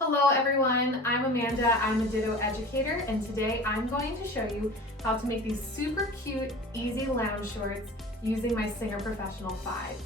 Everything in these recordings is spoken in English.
Hello everyone, I'm Amanda, I'm a Ditto educator, and today I'm going to show you how to make these super cute, easy lounge shorts using my Singer Professional 5.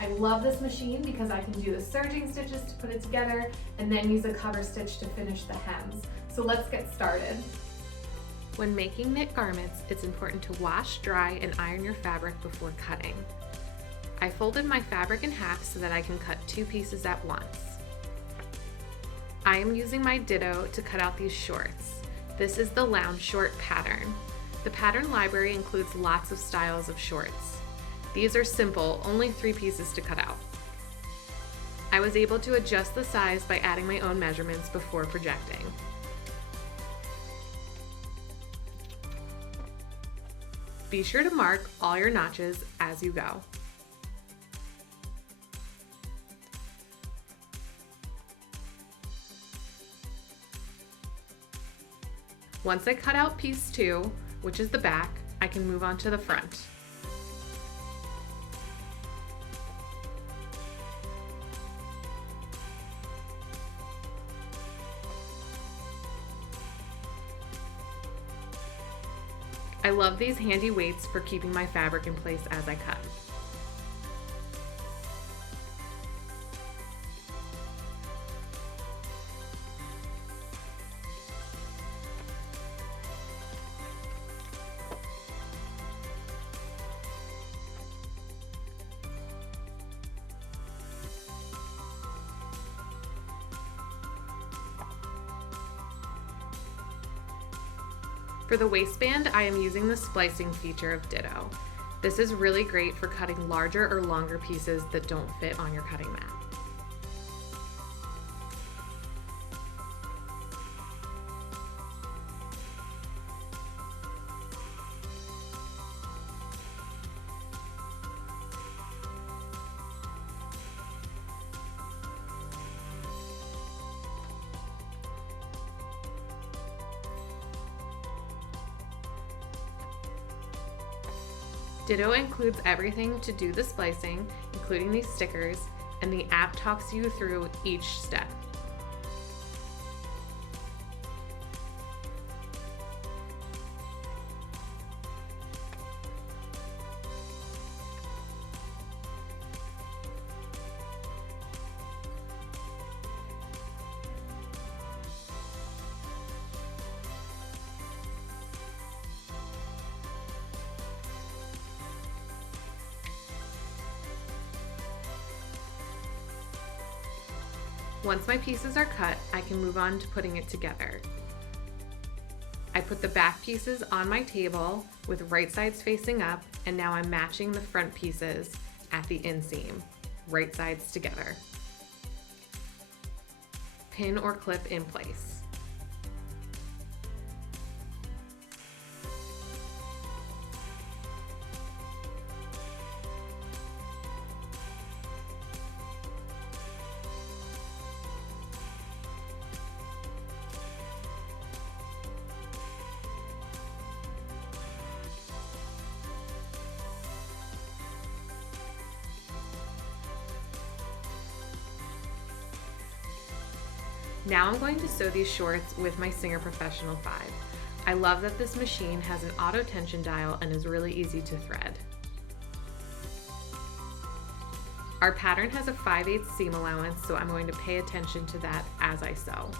I love this machine because I can do the serging stitches to put it together and then use a cover stitch to finish the hems. So let's get started. When making knit garments, it's important to wash, dry, and iron your fabric before cutting. I folded my fabric in half so that I can cut 2 pieces at once. I am using my Ditto to cut out these shorts. This is the lounge short pattern. The pattern library includes lots of styles of shorts. These are simple, only 3 pieces to cut out. I was able to adjust the size by adding my own measurements before projecting. Be sure to mark all your notches as you go. Once I cut out piece 2, which is the back, I can move on to the front. I love these handy weights for keeping my fabric in place as I cut. For the waistband, I am using the splicing feature of Ditto. This is really great for cutting larger or longer pieces that don't fit on your cutting mat. Ditto includes everything to do the splicing, including these stickers, and the app talks you through each step. Once my pieces are cut, I can move on to putting it together. I put the back pieces on my table with right sides facing up, and now I'm matching the front pieces at the inseam, right sides together. Pin or clip in place. Now I'm going to sew these shorts with my Singer Professional 5. I love that this machine has an auto tension dial and is really easy to thread. Our pattern has a 5/8 seam allowance, so I'm going to pay attention to that as I sew.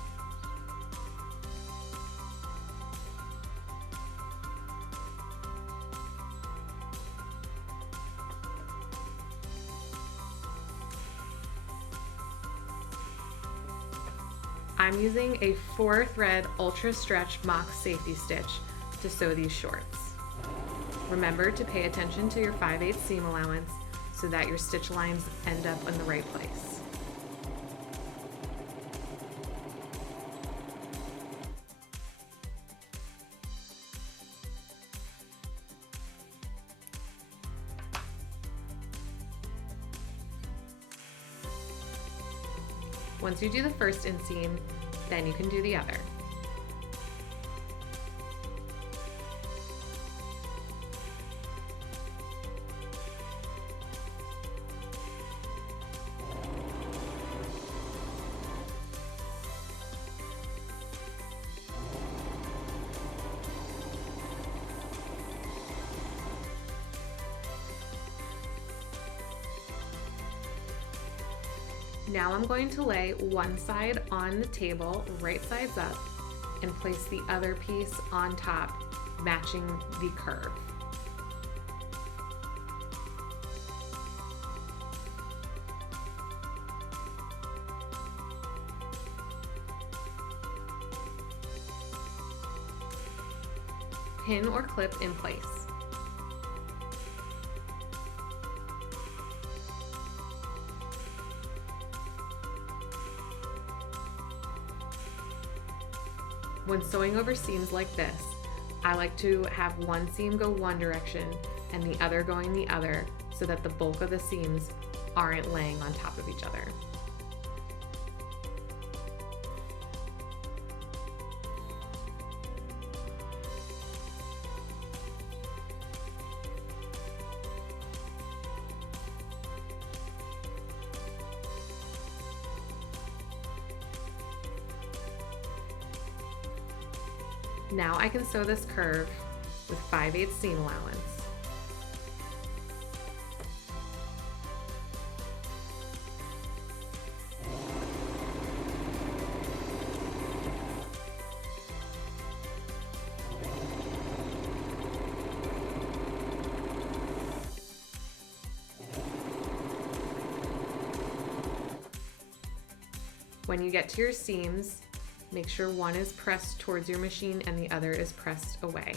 I'm using a 4-thread ultra stretch mock safety stitch to sew these shorts. Remember to pay attention to your 5/8 seam allowance so that your stitch lines end up in the right place. Once you do the first inseam, then you can do the other. Now I'm going to lay one side on the table, right sides up, and place the other piece on top, matching the curve. Pin or clip in place. When sewing over seams like this, I like to have one seam go one direction and the other going the other so that the bulk of the seams aren't laying on top of each other. Now I can sew this curve with 5/8 seam allowance. When you get to your seams, make sure one is pressed towards your machine and the other is pressed away.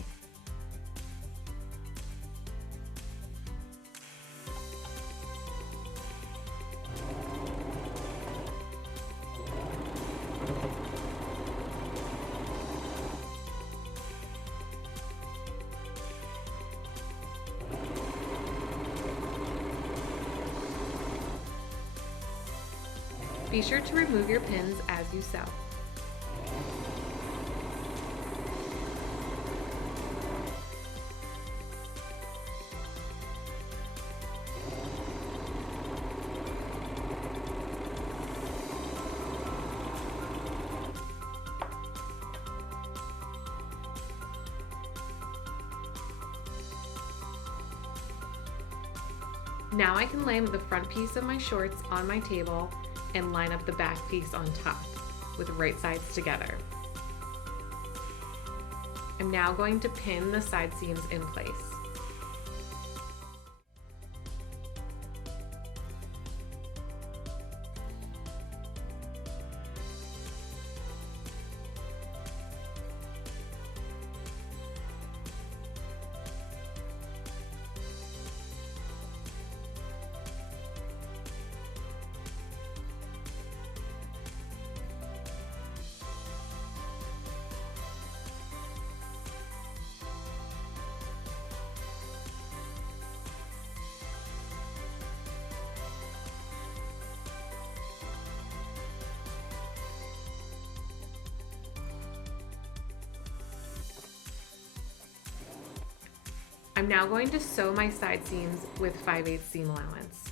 Be sure to remove your pins as you sew. Now I can lay the front piece of my shorts on my table and line up the back piece on top with right sides together. I'm now going to pin the side seams in place. I'm now going to sew my side seams with 5/8 seam allowance.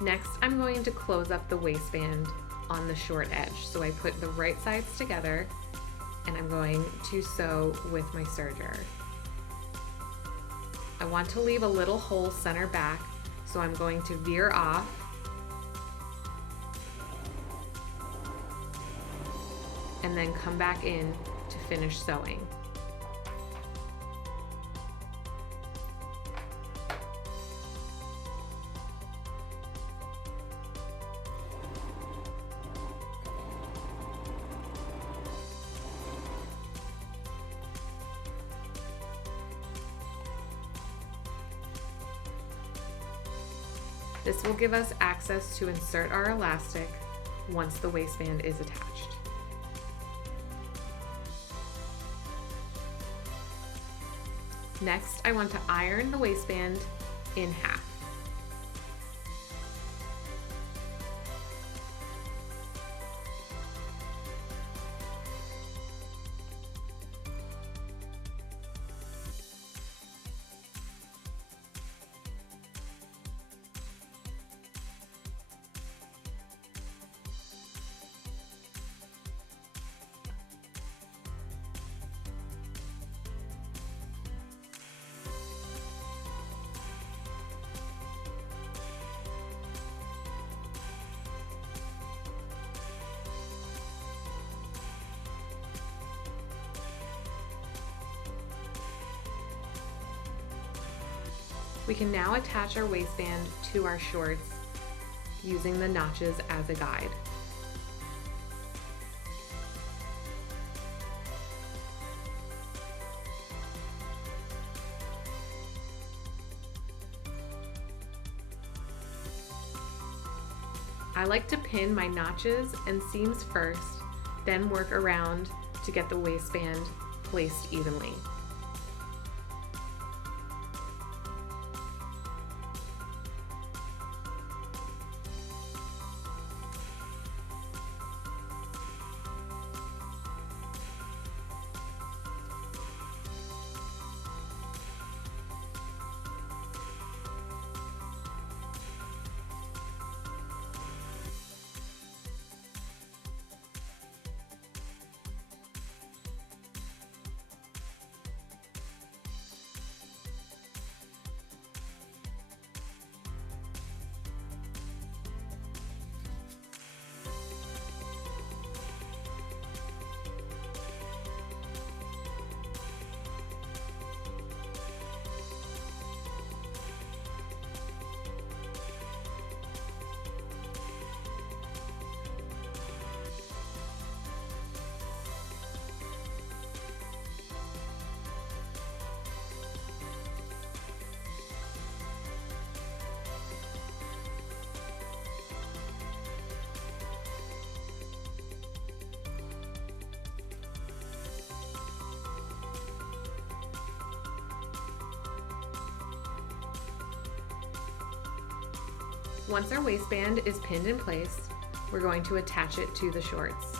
Next, I'm going to close up the waistband on the short edge. So I put the right sides together and I'm going to sew with my serger. I want to leave a little hole center back, so I'm going to veer off and then come back in to finish sewing. This will give us access to insert our elastic once the waistband is attached. Next, I want to iron the waistband in half. We can now attach our waistband to our shorts using the notches as a guide. I like to pin my notches and seams first, then work around to get the waistband placed evenly. Once our waistband is pinned in place, we're going to attach it to the shorts.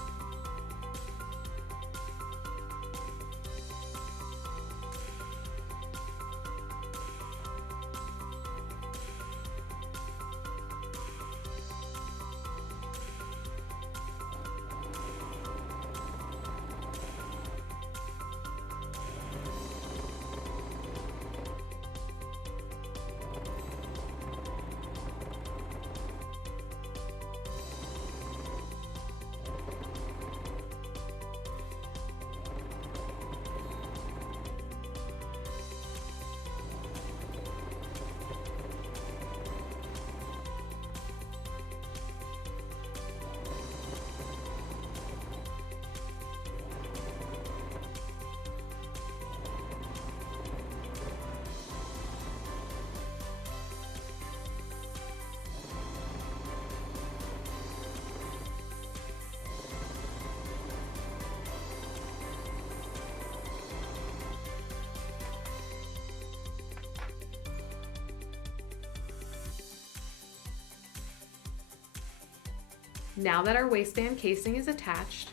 Now that our waistband casing is attached,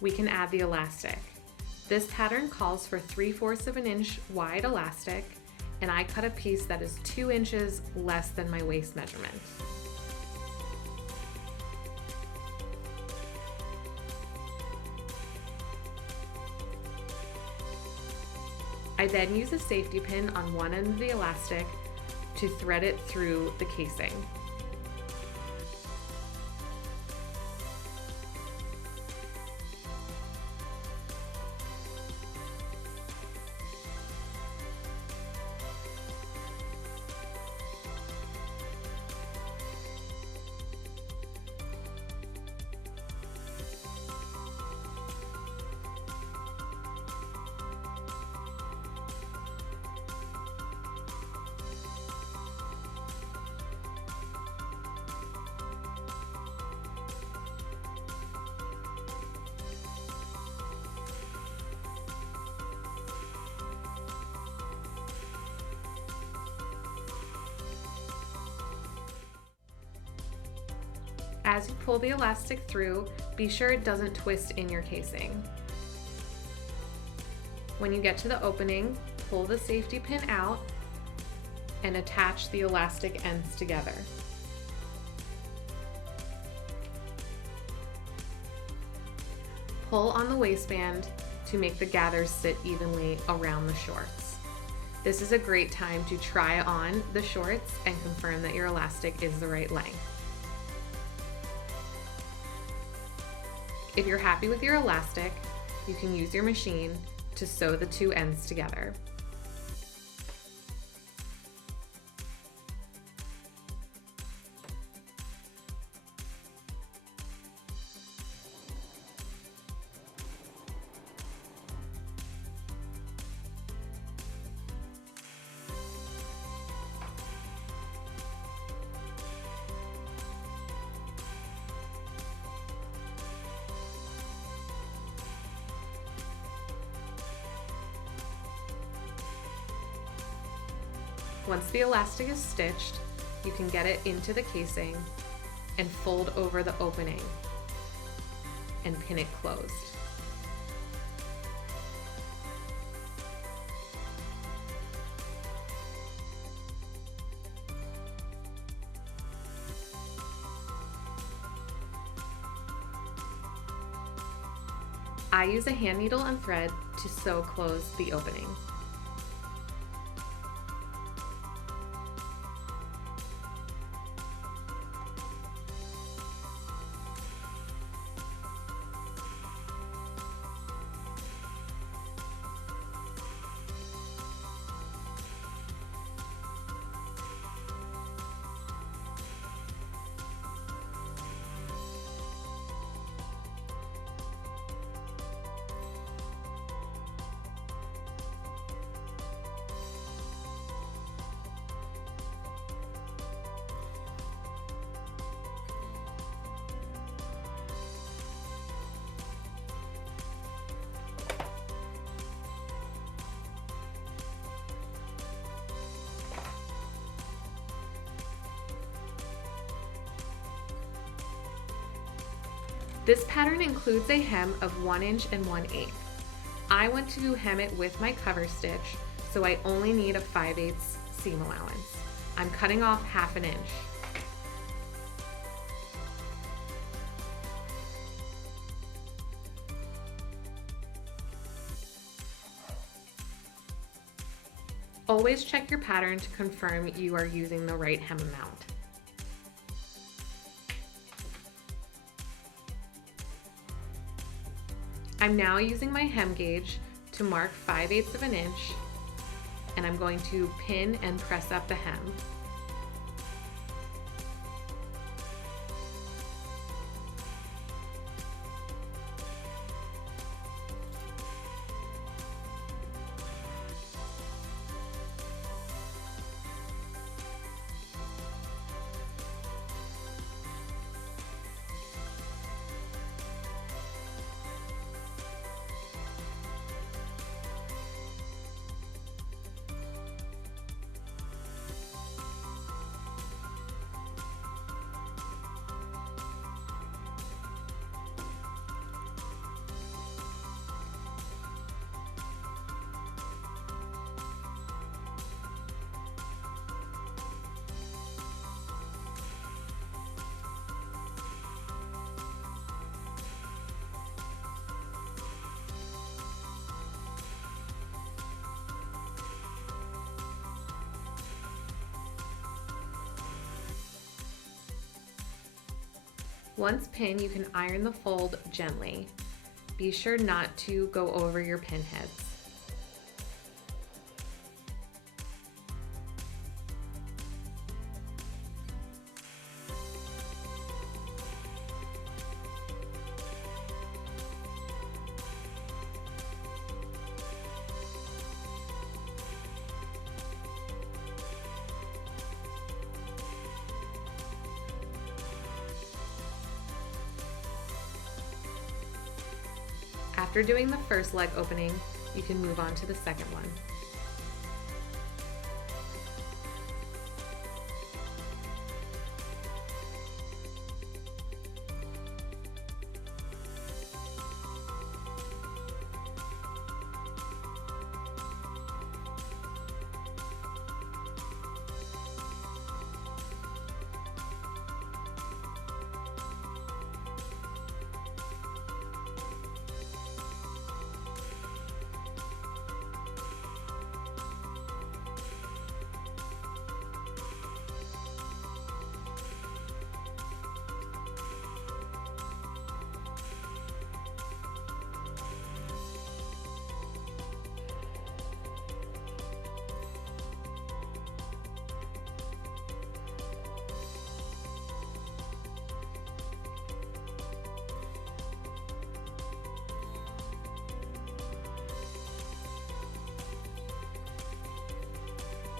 we can add the elastic. This pattern calls for 3/4 of an inch wide elastic, and I cut a piece that is 2 inches less than my waist measurement. I then use a safety pin on one end of the elastic to thread it through the casing. As you pull the elastic through, be sure it doesn't twist in your casing. When you get to the opening, pull the safety pin out and attach the elastic ends together. Pull on the waistband to make the gathers sit evenly around the shorts. This is a great time to try on the shorts and confirm that your elastic is the right length. If you're happy with your elastic, you can use your machine to sew the two ends together. Once the elastic is stitched, you can get it into the casing and fold over the opening and pin it closed. I use a hand needle and thread to sew close the opening. This pattern includes a hem of 1 inch and 1/8. I want to hem it with my cover stitch, so I only need a 5/8 seam allowance. I'm cutting off 1/2 inch. Always check your pattern to confirm you are using the right hem amount. I'm now using my hem gauge to mark 5/8 of an inch, and I'm going to pin and press up the hem. Once pinned, you can iron the fold gently. Be sure not to go over your pin heads. After doing the first leg opening, you can move on to the second one.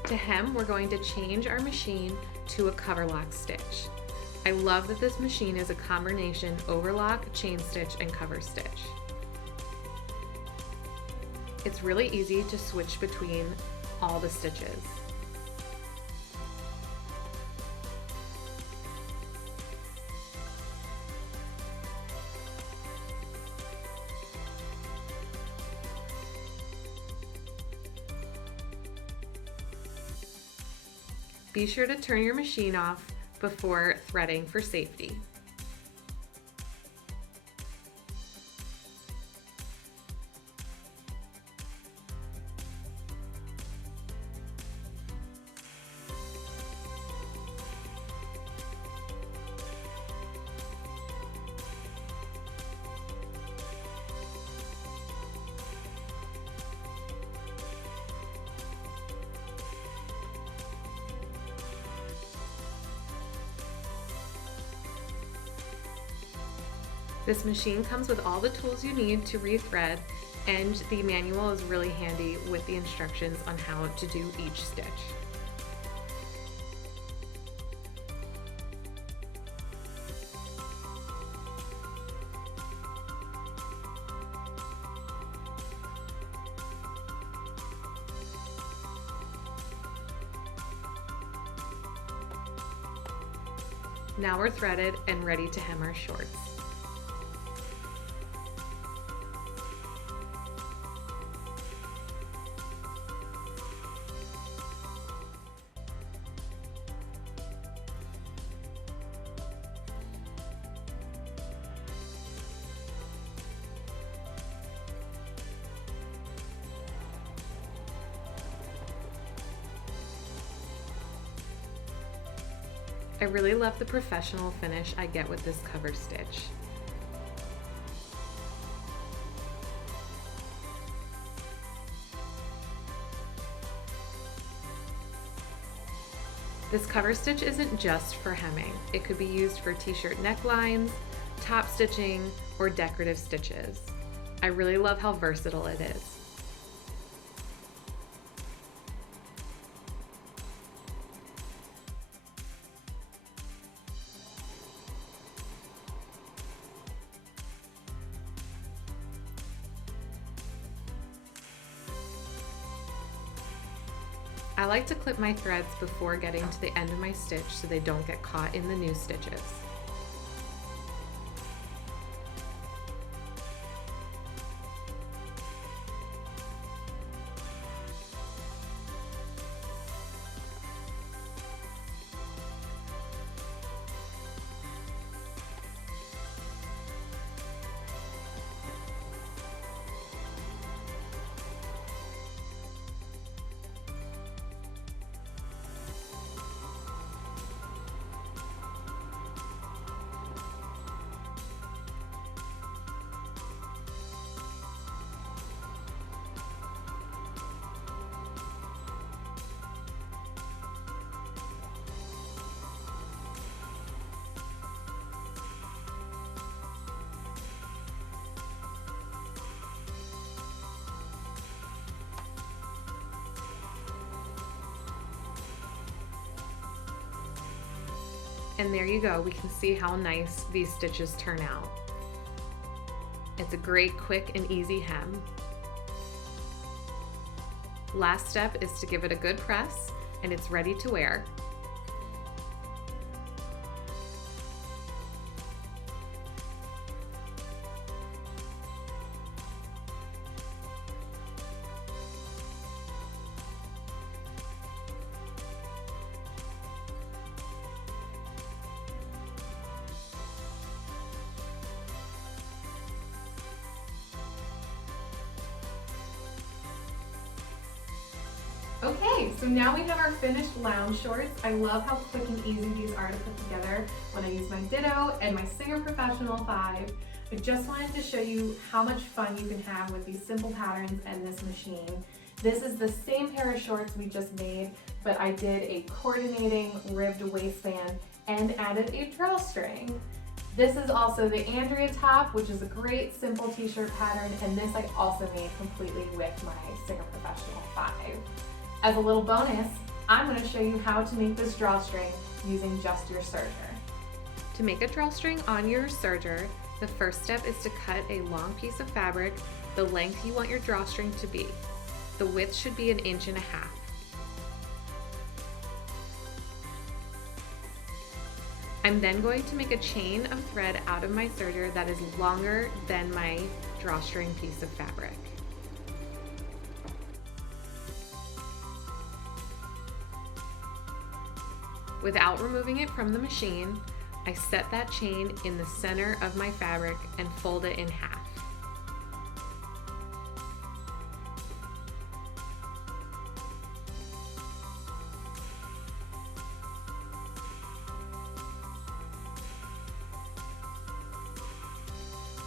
To hem, we're going to change our machine to a cover lock stitch. I love that this machine is a combination overlock, chain stitch, and cover stitch. It's really easy to switch between all the stitches. Be sure to turn your machine off before threading for safety. This machine comes with all the tools you need to rethread, and the manual is really handy with the instructions on how to do each stitch. Now we're threaded and ready to hem our shorts. I really love the professional finish I get with this cover stitch. This cover stitch isn't just for hemming. It could be used for t-shirt necklines, top stitching, or decorative stitches. I really love how versatile it is. I like to clip my threads before getting to the end of my stitch so they don't get caught in the new stitches. And there you go, we can see how nice these stitches turn out. It's a great, quick, and easy hem. Last step is to give it a good press, and it's ready to wear. Okay, so now we have our finished lounge shorts. I love how quick and easy these are to put together when I use my Ditto and my Singer Professional 5. I just wanted to show you how much fun you can have with these simple patterns and this machine. This is the same pair of shorts we just made, but I did a coordinating ribbed waistband and added a drawstring. This is also the Andrea top, which is a great simple t-shirt pattern, and this I also made completely with my Singer Professional 5. As a little bonus, I'm going to show you how to make this drawstring using just your serger. To make a drawstring on your serger, the first step is to cut a long piece of fabric the length you want your drawstring to be. The width should be 1.5 inches. I'm then going to make a chain of thread out of my serger that is longer than my drawstring piece of fabric. Without removing it from the machine, I set that chain in the center of my fabric and fold it in half.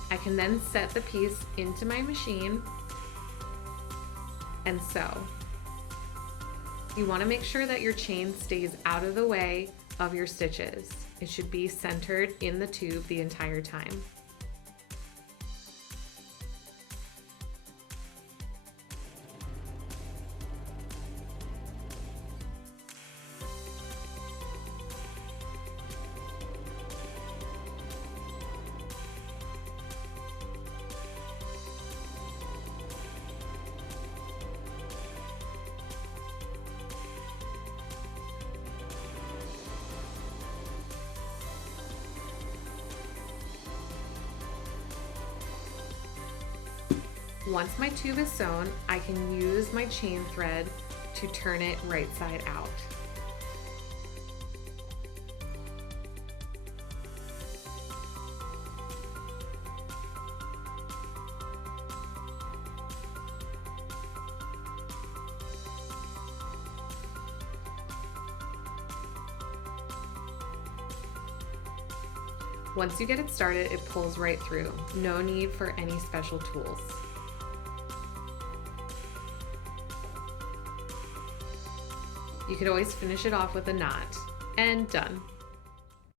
I can then set the piece into my machine and sew. You want to make sure that your chain stays out of the way of your stitches. It should be centered in the tube the entire time. Once my tube is sewn, I can use my chain thread to turn it right side out. Once you get it started, it pulls right through. No need for any special tools. You could always finish it off with a knot, and done.